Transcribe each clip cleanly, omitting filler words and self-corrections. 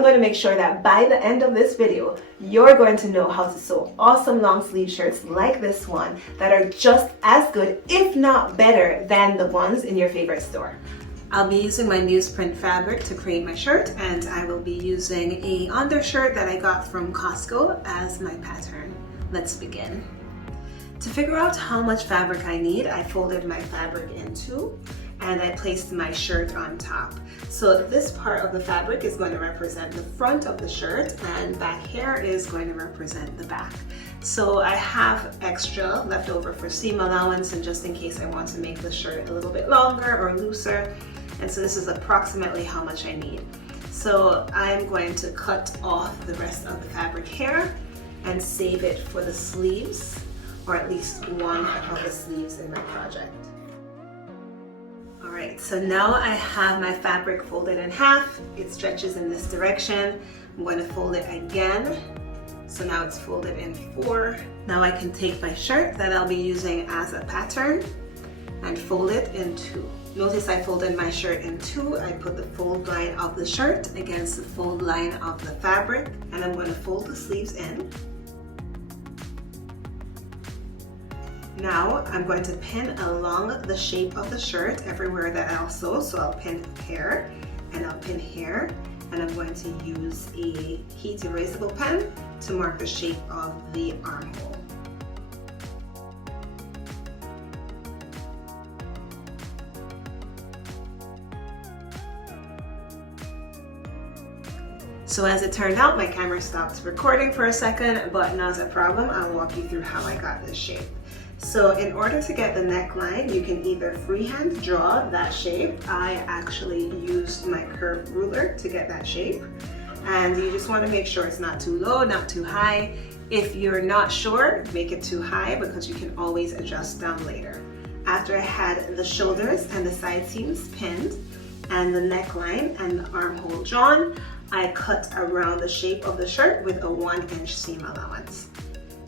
I'm going to make sure that by the end of this video, you're going to know how to sew awesome long sleeve shirts like this one that are just as good, if not better, than the ones in your favorite store. I'll be using my newsprint fabric to create my shirt, and I will be using a undershirt that I got from Costco as my pattern. Let's begin. To figure out how much fabric I need, I folded my fabric in two and I placed my shirt on top. So this part of the fabric is going to represent the front of the shirt and back here is going to represent the back. So I have extra left over for seam allowance and just in case I want to make the shirt a little bit longer or looser. And so this is approximately how much I need. So I'm going to cut off the rest of the fabric here and save it for the sleeves, or at least one of the sleeves in my project. All right, so now I have my fabric folded in half. It stretches in this direction. I'm going to fold it again. So now it's folded in four. Now I can take my shirt that I'll be using as a pattern and fold it in two. Notice I folded my shirt in two. I put the fold line of the shirt against the fold line of the fabric, and I'm going to fold the sleeves in. Now I'm going to pin along the shape of the shirt everywhere that I'll sew. So I'll pin here and I'll pin here, and I'm going to use a heat erasable pen to mark the shape of the armhole. So as it turned out, my camera stopped recording for a second, but not a problem. I'll walk you through how I got this shape. So in order to get the neckline, you can either freehand draw that shape. I actually used my curved ruler to get that shape. And you just want to make sure it's not too low, not too high. If you're not sure, make it too high because you can always adjust down later. After I had the shoulders and the side seams pinned and the neckline and the armhole drawn, I cut around the shape of the shirt with a 1-inch seam allowance.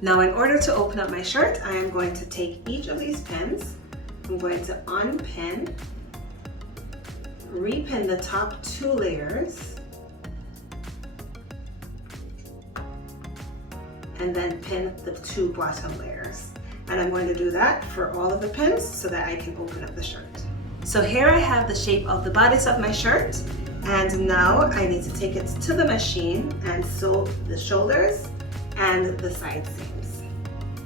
Now in order to open up my shirt, I am going to take each of these pins. I'm going to unpin, repin the top two layers, and then pin the two bottom layers. And I'm going to do that for all of the pins so that I can open up the shirt. So here I have the shape of the bodice of my shirt, and now I need to take it to the machine and sew the shoulders and the side seams.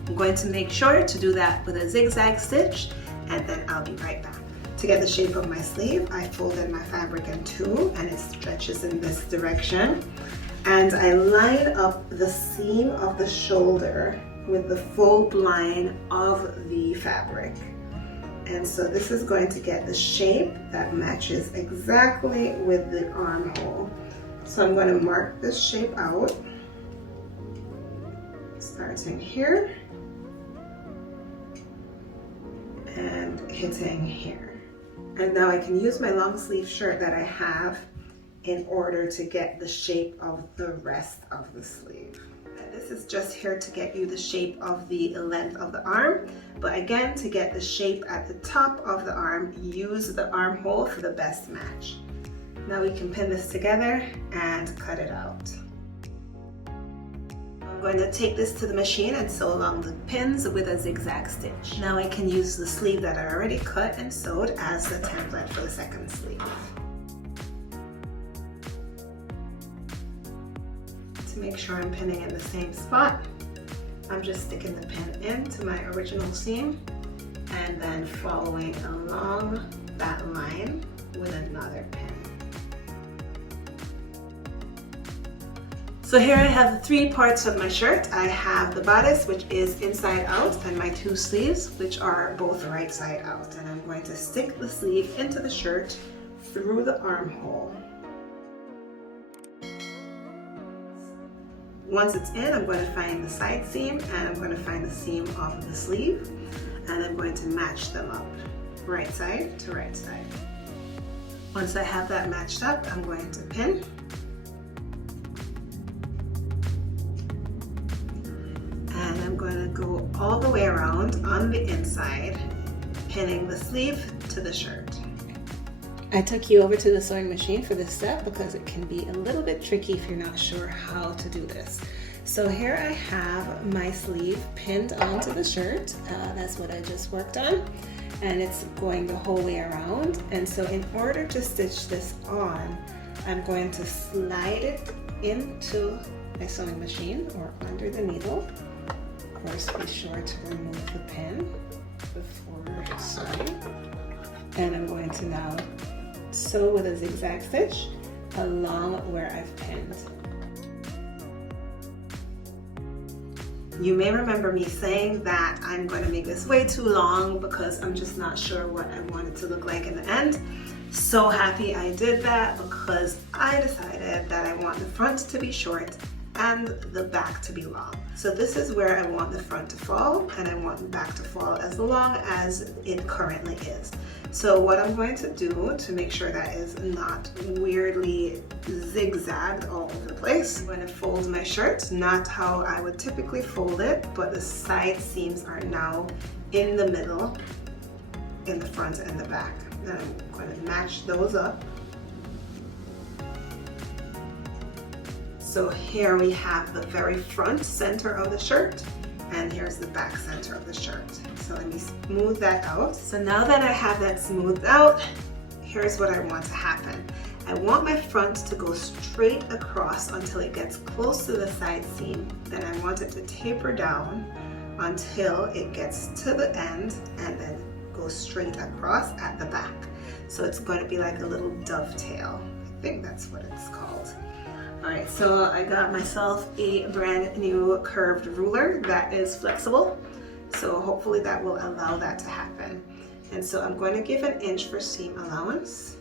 I'm going to make sure to do that with a zigzag stitch, and then I'll be right back. To get the shape of my sleeve, I folded my fabric in two and it stretches in this direction. And I line up the seam of the shoulder with the fold line of the fabric. And so this is going to get the shape that matches exactly with the armhole. So I'm going to mark this shape out, starting here and hitting here. And now I can use my long sleeve shirt that I have in order to get the shape of the rest of the sleeve. This is just here to get you the shape of the length of the arm, but again, to get the shape at the top of the arm, use the armhole for the best match. Now we can pin this together and cut it out. I'm going to take this to the machine and sew along the pins with a zigzag stitch. Now I can use the sleeve that I already cut and sewed as the template for the second sleeve. To make sure I'm pinning in the same spot, I'm just sticking the pin into my original seam and then following along that line with another pin. So here I have the three parts of my shirt. I have the bodice, which is inside out, and my two sleeves, which are both right side out. And I'm going to stick the sleeve into the shirt through the armhole. Once it's in, I'm going to find the side seam and I'm going to find the seam of the sleeve, and I'm going to match them up, right side to right side. Once I have that matched up, I'm going to pin. And I'm going to go all the way around on the inside, pinning the sleeve to the shirt. I took you over to the sewing machine for this step because it can be a little bit tricky if you're not sure how to do this. So here I have my sleeve pinned onto the shirt. That's what I just worked on. And it's going the whole way around. And so in order to stitch this on, I'm going to slide it into my sewing machine or under the needle. Of course, be sure to remove the pin before sewing. And I'm going to now sew with a zigzag stitch along where I've pinned. You may remember me saying that I'm going to make this way too long because I'm just not sure what I want it to look like in the end. So happy I did that because I decided that I want the front to be short and the back to be long. So this is where I want the front to fall and I want the back to fall as long as it currently is. So what I'm going to do to make sure that is not weirdly zigzagged all over the place, I'm going to fold my shirt, not how I would typically fold it, but the side seams are now in the middle, in the front and the back. And I'm going to match those up. So here we have the very front center of the shirt, and here's the back center of the shirt. So let me smooth that out. So now that I have that smoothed out, here's what I want to happen. I want my front to go straight across until it gets close to the side seam. Then I want it to taper down until it gets to the end and then go straight across at the back. So it's going to be like a little dovetail. I think that's what it's called. Alright, so I got myself a brand new curved ruler that is flexible. So hopefully that will allow that to happen. And so I'm going to give an inch for seam allowance.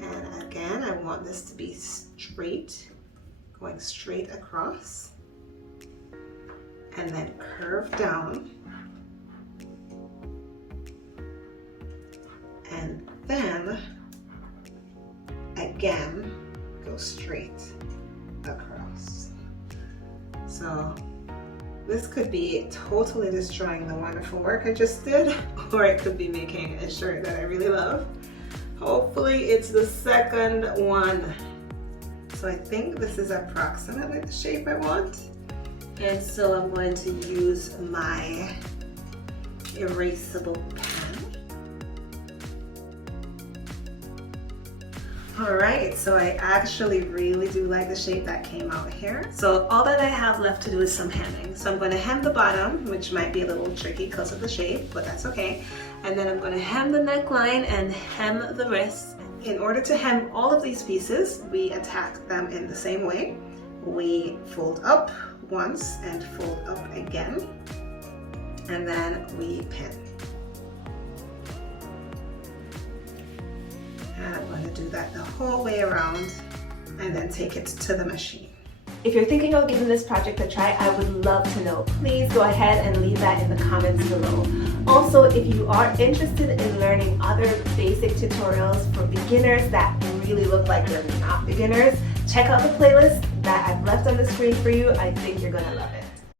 And again, I want this to be straight, going straight across. And then curve down. And then, again, go straight across. So this could be totally destroying the wonderful work I just did, or it could be making a shirt that I really love. Hopefully it's the second one. So I think this is approximately the shape I want. And so I'm going to use my erasable pen. Alright, so I actually really do like the shape that came out here. So all that I have left to do is some hemming. So I'm going to hem the bottom, which might be a little tricky because of the shape, but that's okay. And then I'm going to hem the neckline and hem the wrists. In order to hem all of these pieces, we attack them in the same way. We fold up once and fold up again, and then we pin. And I'm going to do that the whole way around and then take it to the machine. If you're thinking of giving this project a try, I would love to know. Please go ahead and leave that in the comments below. Also, if you are interested in learning other basic tutorials for beginners that really look like they're not beginners, check out the playlist that I've left on the screen for you. I think you're going to love it.